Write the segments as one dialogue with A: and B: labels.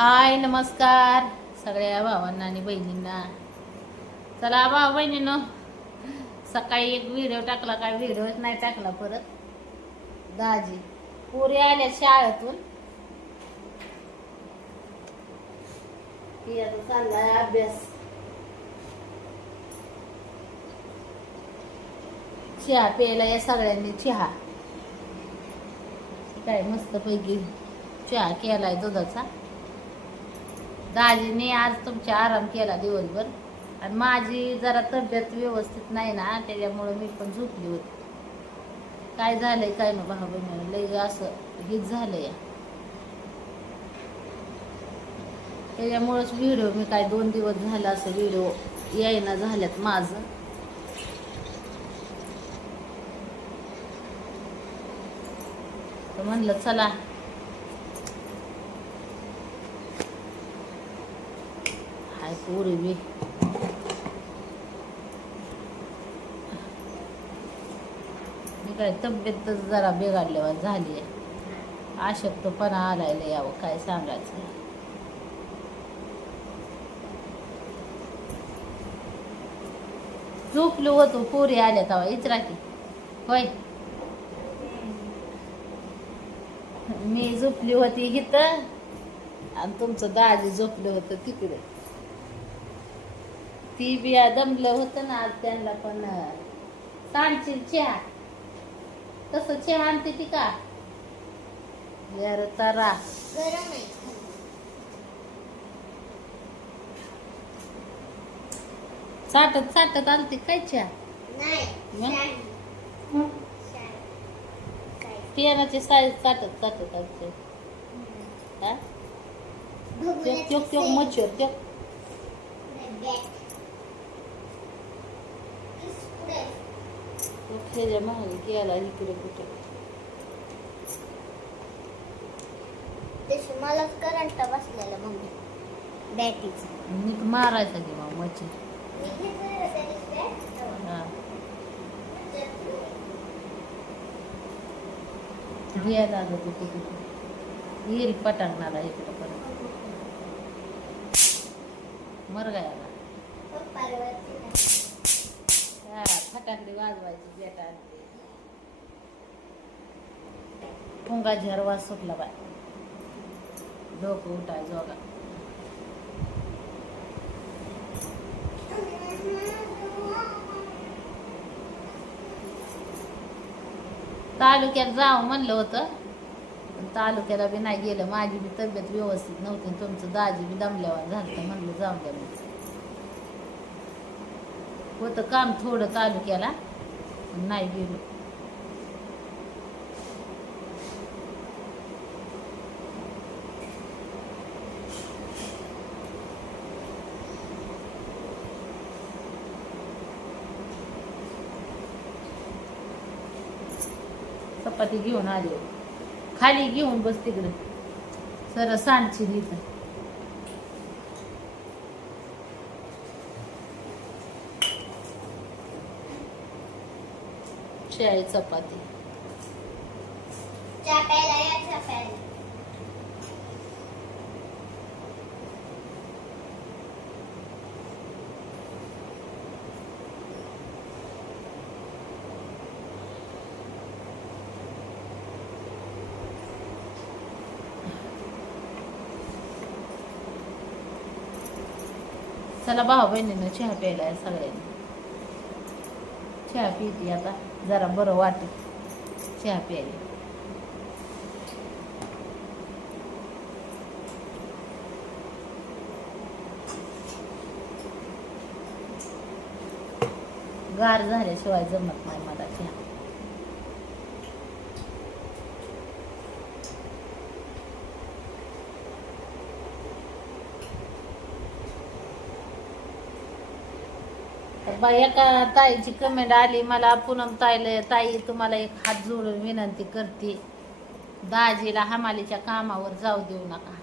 A: हाय नमस्कार. सगळ्या भावांना आणि बहिणींना. चला भाऊ बहिणीनं. सकाळी एक व्हिडिओ टाकला काय व्हिडिओच नाही टाकला परत. दाजी. पुरे आल्या शाळेतून. ती आता चाललाय अभ्यास. चहा प्यायला या सगळ्यांनी चहा. काय मस्त पैकी चहा केलाय दुधाचा. दाजीने आज तुमचा आराम केला दिवसभर. आणि माझी जरा तब्येत व्यवस्थित नाही ना त्याच्यामुळं मी पण झोपली होती. काय झालंय काय ना भाऊ बहिणी लय असं हेच झालंय. त्याच्यामुळंच व्हिडिओ मी काय दोन दिवस झाला असं व्हिडिओ यायना झाल्यात माझं. तर म्हणलं चला हाय पोरी बी. मी काय तब्येतच जरा बिघडल्यावर झाली आहे. अशक्तपणा आलायला यावं काय सांगायचं? झोपलो होतो पोरी आल्या तेव्हा. इचरा की. होय. मी झोपली होती इथं आणि तुमचं दाजी झोपलं होतं तिकडे. ती बी दमलं होतं ना आज त्यांना पण सांडशील चहा. तसं चहा आणते ती का? यार तारा
B: गरम आहे.
A: साठत साठत आलते काय चहा? मग? पियानाचे साईज साठत साठत आलते. हा? त्योक
B: सेल.
A: मच्छर त्योक
B: बॅट. किस पुढे.
A: त्योक त्याच्यामागे गेला इकडे कुठे
B: मलाच करंट बसलेला मम्मी बॅटीचं
A: नीट मारायचा की मग
B: मी
A: हा घ्यायला लागत होती तिथे येईल पटांगणाला इकडं परत मरगायला
B: पार्वती
A: हा फटाकडी वाजवायची बेटा पुंगा झरवा सुटला बाय. डोकं उठाय जोगा तालुक्यात जावं म्हणलं होतं पण तालुक्याला बी नाही गेलं. माझी बी तब्येत व्यवस्थित नव्हती आणि तुमचं दाजी बी दमल्यावर झालं तर म्हणलं जाऊन द्या होतं काम थोडं तालुक्याला केला नाही गेलो. चपाती घेऊन आले. खाली घेऊन बस तिकडे. सर सांडची इथं. शाळी चपाती
B: चहा प्यायला या चहा प्यायला
A: चला भाऊ बहिणीनं चहा प्यायला आहे सगळ्यांनी चहा पिते आता जरा बरं वाटेल चहा प्यायला. गार झाल्याशिवाय जमत नाही मला. एका ताईची कमेंट आली मला पूनम ताईला ताई तुम्हाला एक हात जोडून विनंती करते. दाजीला हमालीच्या कामावर जाऊ देऊ नका.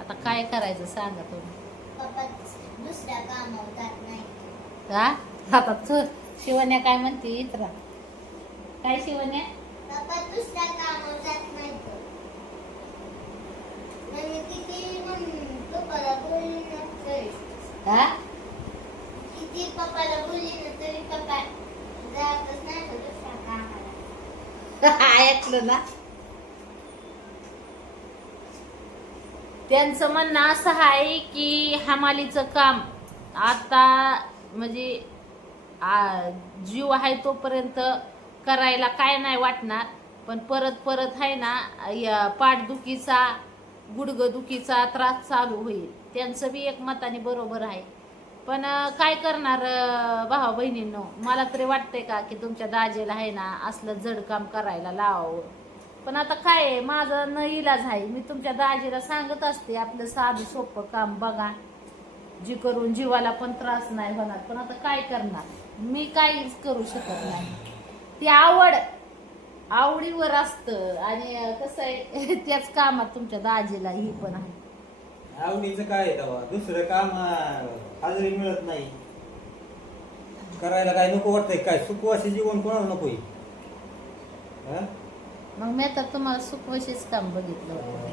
A: आता काय करायचं सांगा तुम्ही.
B: दुसऱ्या कामावर
A: हा? आता शिवण्या काय म्हणते? इतरा काय शिवण्या?
B: दुसऱ्या कामावर जात नाही म्हणजे
A: हा? ऐकलं ना? त्यांचं म्हणणं असं आहे की हमालीचं काम आता म्हणजे जीव आहे तोपर्यंत करायला काय नाही वाटणार पण परत परत आहे ना पाठदुखीचा गुडगदुखीचा त्रास चालू होईल. त्यांचं बी एक मताने बरोबर आहे. पण काय करणार भावा बहिणींनो? मला तरी वाटतंय का की तुमच्या दाजेला आहे ना असलं जड काम करायला लावावं. पण आता काय आहे माझा न इलाज आहे. मी तुमच्या दाजीला सांगत असते आपलं साधं सोपं काम बघा. जी करून जीवाला पण त्रास नाही होणार. पण आता काय करणार? मी काहीच करू शकत नाही. ती आवड आवडीवर असतं. आणि कसं आहे त्याच कामात तुमच्या दाजीला ही पण आहे.
C: आवडीचं काय आहे तेव्हा? दुसरं काम हाजरी मिळत नाही. करायला काय नको वाटतंय? काय सुखवासी जीवन कोणाला नको
A: मग मी तर तुम्हाला सुखवशीच काम बघितलं होतं.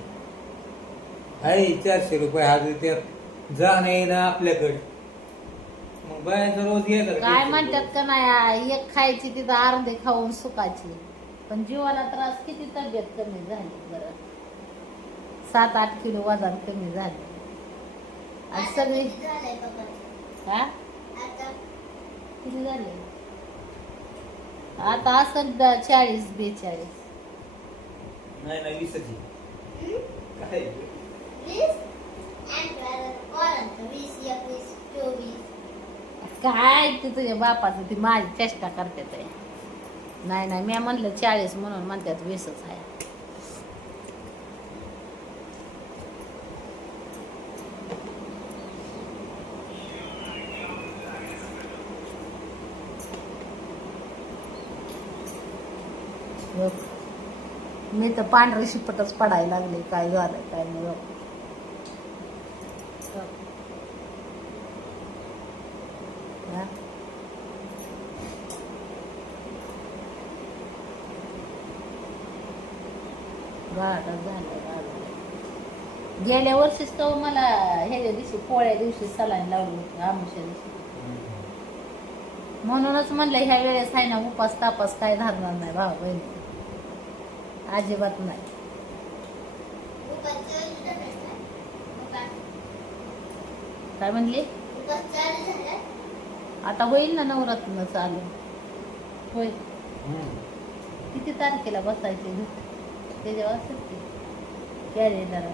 C: आहे चारशे रुपये हाजरी त्यात जाणं येणं आपल्याकडे. मग बायांचा रोज घ्यायचा
A: काय म्हणतात का नाही एक खायची तिथं अर्धे खाऊन सुखाची. पण जीवाला त्रास किती तब्येत कमी झाली बरं. सात आठ किलो वजन कमी झाले. आणि
B: आता
A: सगळी हा? किती झाले? आता असं चाळीस बेचाळीस.
C: नाही नाही? काय
B: वीस?
A: ते तुझ्या बापाचं ती माझी चेष्टा करते नाही नाही मी म्हणलं चाळीस म्हणून म्हणतात वीसच आहे. बघ. मी तर पांढरे शिपटच पडायला लागले काय झालं काय नाही बघ. हा? गेल्या वर्षीच तो मला ह्याच्या दिवशी पोळ्या दिवशी सलाईन लावली होती आमुष्या दिवशी म्हणूनच म्हणलं ह्या वेळेस आहे ना उपास तापास काय धरणार नाही भाऊ बहिणी अजिबात नाही. काय म्हणले? आता होईल ना नवरत्न चालू? होय
C: हम्म.
A: किती तारखेला बसायचे त्याच्यावर असेल की. कॅलेंडर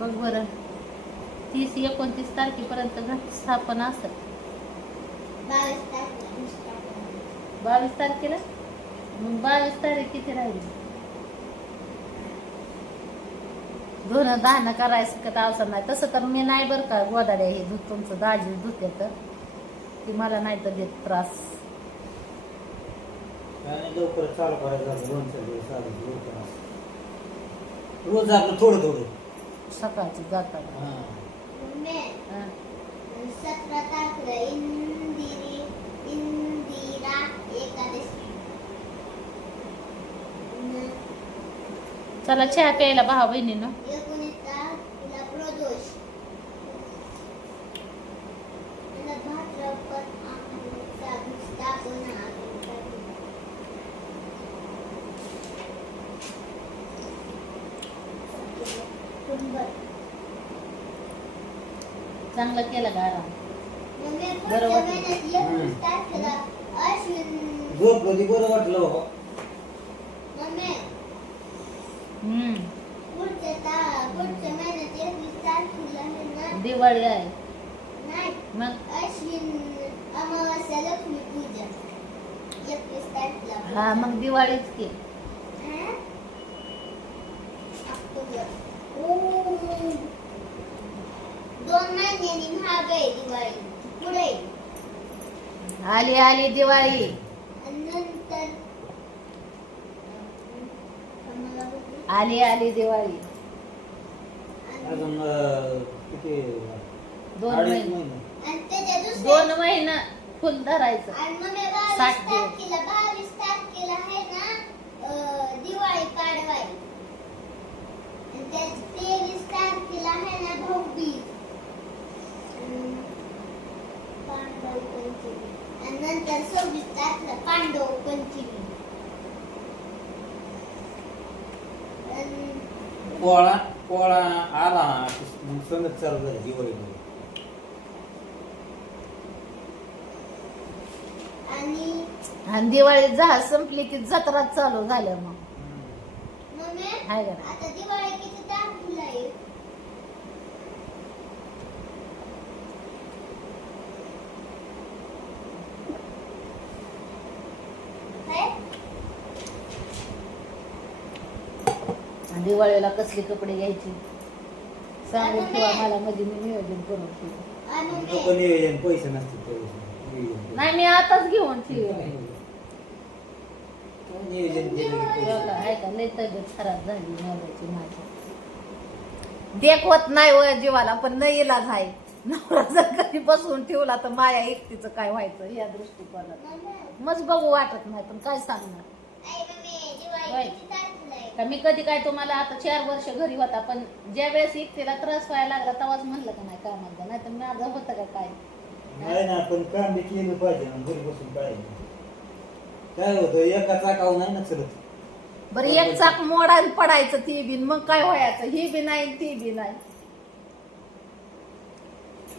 A: बघ बरं. तीस एकोणतीस तारखेपर्यंत घट स्थापना असेल.
B: बावीस तारखेला. दुसरा.
A: बावीस तारखेला? मग बावीस तारीख किती राहिली? धुणं धानं करायचं का असं नाही. तसं तर मी नाही बरं का गोदाड्या हे दूध तुमचं दाजी धुते तर ती मला नाही तर देत त्रास.
C: आणि लवकर चालू करायचं. रोज आपलं थोडं थोडं.
A: सकाळची जाताना
C: हा.
B: मम्मी,
A: हा.
B: सतरा तारखेला इंदिरी इंदिरा एकादशी न-
A: चला चहा प्यायला भावा बहिणीनं. चांगलं केलं
B: गारा
A: बरोबर
B: बरोबर
A: वाटलं दिवाळी आहे.
B: नाही.
A: मग?
B: अमावास्या लक्ष्मी पूजा. एकवीस तारखेला
A: हा मग दिवाळीच की.
B: दोन महिन्यांनी महाग आहे दिवाळी. पुढे.
A: आली आली दिवाळी.
B: नंतर आम्हाला होती.
A: आली आली दिवाळी.
C: अजून अं, किती?
A: दोन
C: अडीच
A: महिने.
C: महिने.
B: आणि त्याच्या दुसऱ्या
A: दोन महिना फुल धरायचं.
B: आणि मग मी बावीस
A: दिवस.
B: तारखेला बावीस तारखेला आहे ना अं, दिवाळी आणि तेवीस तारखेला आहे ना भाऊबीज अं, पांडव पंचमी. आणि नंतर सव्वीस तारखेला पांडव पंचमी.
C: पोळा पोळा आला. मग सणच चालू झाले दिवाळीमध्ये
B: आणि
A: आणि दिवाळी जहाज संपली की जत्रात चालू झालं मग.
B: मम्मी
A: हाय का नाही?
B: आता दिवाळी किती तारखेला आहे काय?
A: आणि दिवाळीला कसले कपडे घ्यायचे? सांगून ठेवा मला मध्ये मी नियोजन करून ठेवू
C: लोक नियोजन पैसे नसते नियोजन.
A: नाही मी आताच घेऊन ठेवे
C: नियोजन केलं की पैसे.
A: आहे का? लय तब्येत खराब झाली नवऱ्याची माझी. देखवत नाही वय जीवाला पण न इलाज आहे. नवरा जर कधी बसवून ठेवला तर माया एकटीचं काय व्हायचं या दृष्टिकोनात? मग बघू वाटत नाही पण काय सांगणार? का मी कधी काय तुम्हाला आता चार वर्ष घरी होता पण ज्या वेळेस एकटीला त्रास व्हायला लागला तेव्हाच म्हणलं का नाही कामाला नाही तर माझं होतं का काय?
C: नाही ना पण काम बी केलं पाहिजे ना घरी बसून काय? काय होतं एका चाकावर नाही ना चलत.
A: बरं एक चाक मोडायला पडायचं ती बी मग काय व्हायचं? ही बी नाही ती बी नाही.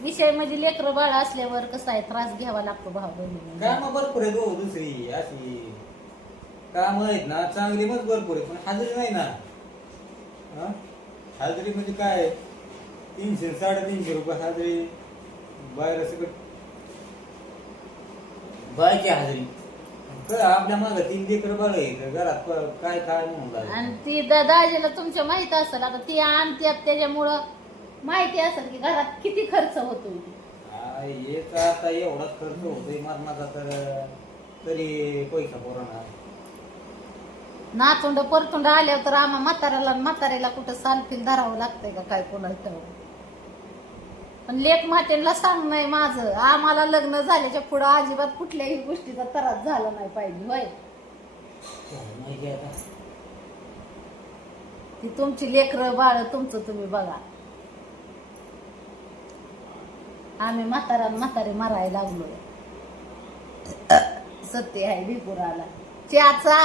A: विषय म्हणजे लेकरं बाळ असल्यावर कसं आहे? त्रास घ्यावा लागतो भाऊ बहिणीने.
C: काम भरपूर आहेत हो दुसरी अशी काम आहेत ना चांगली मग भरपूर आहेत पण हाजरी नाही ना. हा? हाजरी म्हणजे काय? तीनशे साडेतीनशे रुपये हाजरी. बाहेर सगळं बायची हाजरी? काय आपल्या माग तीन लेकर बाळ आहे घरात प- काय काय म्हणून लागलं?
A: आणि ती दा- दाजीला तुमच्या माहीत असेल आता ती आणते त्याच्यामुळं माहिती असेल की घरात किती खर्च होतो.
C: हा, हेच आता एवढाच खर्च होतोय मरणाचा तर तरी पैसा पुरवणार.
A: नातुंड परतुंड आल्यावर तर आम्हा म्हाताऱ्याला म्हाताऱ्याला कुठं सालफिल धरावं लागतंय का काय कोणाला. पण लेख मातेला सांग नाही माझं. आम्हाला लग्न झाल्याच्या पुढं अजिबात कुठल्याही गोष्टीचा त्रास झाला नाही पाहिजे होय? ती तुमची लेकरं बाळ तुमचं तुम्ही बघा. आम्ही म्हातारा म्हातारे मारायला लागलोय. सत्य आहे भिपुराला च्याचा!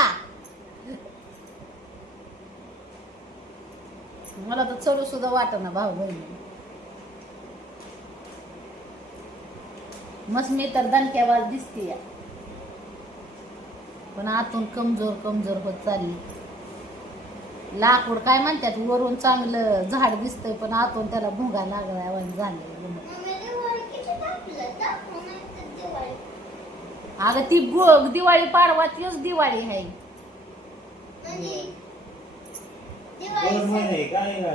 A: मला तर चढू सुद्धा वाटना भाऊ बहिणी. मस्त मी तर दणक्यावाज दिसतीय पण आतून कमजोर कमजोर होत चालली. लाकूड काय म्हणतात वरून चांगलं झाड दिसतंय पण आतून त्याला भुंगा
B: तर दिवाळी.
A: अगं ती दिवाळी पाडवा तीच दिवाळी आहे.
C: दोन महिने काय त्याला.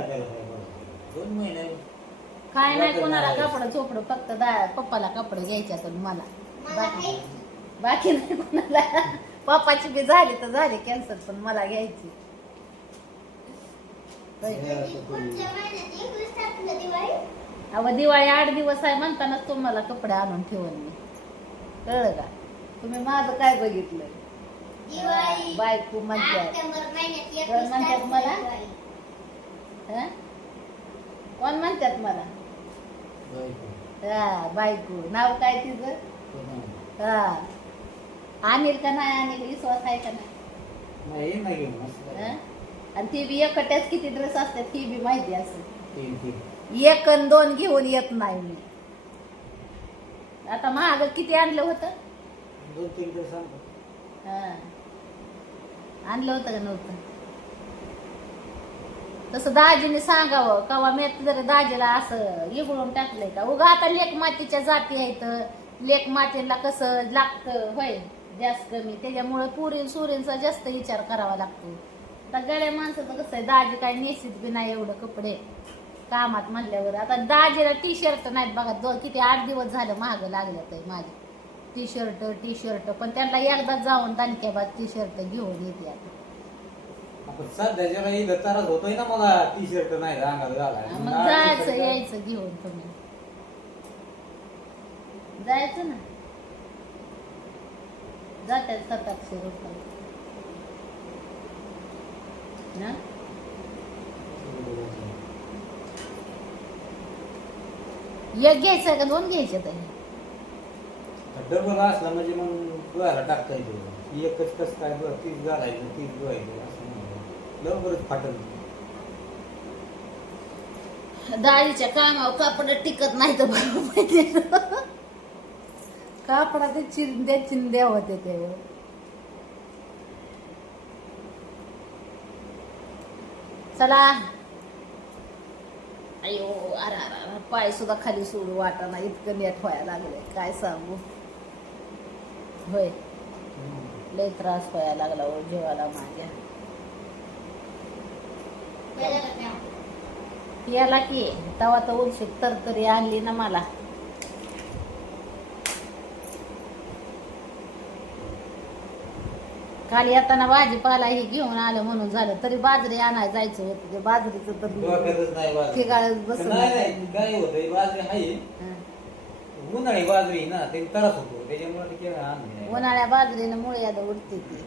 C: दोन महिने
A: काय नाही कोणाला. कपडं चोपडं फक्त दा पप्पाला कपडे घ्यायच्या तर मला
B: मला
A: बाकी. बाकी नाही कोणाला पप्पाची बी झाली तर झाली कॅन्सर पण मला घ्यायची होय.
B: पुढच्या महिन्यात एकवीस तारखेला दिवाळी
A: अहो दिवाळी आठ दिवस आहे म्हणतानाच तुम्हाला कपडे आणून ठेवून मी कळलं का तुम्ही माझं काय बघितलं बायको म्हणतात कोण म्हणतात मला? हं? कोण म्हणतात मला
C: बायको.
A: हा बायको नाव काय तिचं? हा आणील का नाही आणील विश्वास आहे का नाही. हं? आणि ती बी एकट्याच किती ड्रेस असतात ही बी माहिती
C: तीन
A: एक आणि दोन घेऊन येत नाही मी आता महाग किती आणलं होतं
C: दोन तीन दिवस सांगतो
A: हा. आणलं होतं का नव्हतं? तसं दाजीने सांगावं कवा मी जर दाजीला असं इगळून टाकलंय का? उगा आता लेक मातीच्या जाती आहेत. लेक मातीला कसं लागतं होय जास्त कमी. त्याच्यामुळे पुरी सुरींचा जास्त विचार करावा लागतो. आता गळ्या माणसाचं कसं आहे दाजी काय नेसीत बी नाही एवढं कपडे. कामात म्हणल्यावर. आता दाजीला टी शर्ट नाहीत बघा दो किती आठ दिवस झालं महाग लागलं ते माझे. टी शर्ट टी शर्ट पण त्यांना एकदा जाऊन दानक्याबाद टी शर्ट घेऊन येते आता.
C: आपण होतोय ना मला टी शर्ट नाही
A: मग जायचं यायचं घेऊन तुम्ही. जायचं ना? जातात सात आठशे रुपये. ना? एक घ्यायचं का दोन घ्यायचे तर
C: डबल असला म्हणजे मग डोळ्याला टाकता येतो. एकच कस काय बरं तीच घालायचं तीच धुवायचं असं नाही. लवकरच फाटल.
A: डाळीच्या कामावर कापड टिकत नाही तर बरोबर माहिती कापडा ते चिंद्या चिंद्या होते ते. चला. अयो अरे अरे अरे पाय सुद्धा खाली सोडू वाटाना इतकं नेट व्हायला लागलंय. काय सांगू? होय. लय त्रास व्हायला लागला ओ जेवायला माझ्या? याला की तवा तर उलशी तरतरी आणली ना मला. काल येताना भाजीपाला ही घेऊन आलं म्हणून झालं तरी बाजरी आणायला जायचं होतं. ते बाजरीचं तर
C: डोक्यातच नाही बाजरी.
A: ठिकाणच बसलं
C: नाही नाही काय होतंय. बाजरी आहे.
A: हं.
C: उन्हाळी बाजरी ना ते त्रास होतो त्याच्यामुळे ते नाही.
A: उन्हाळ्या बाजरीनं मुळे आता उडते ती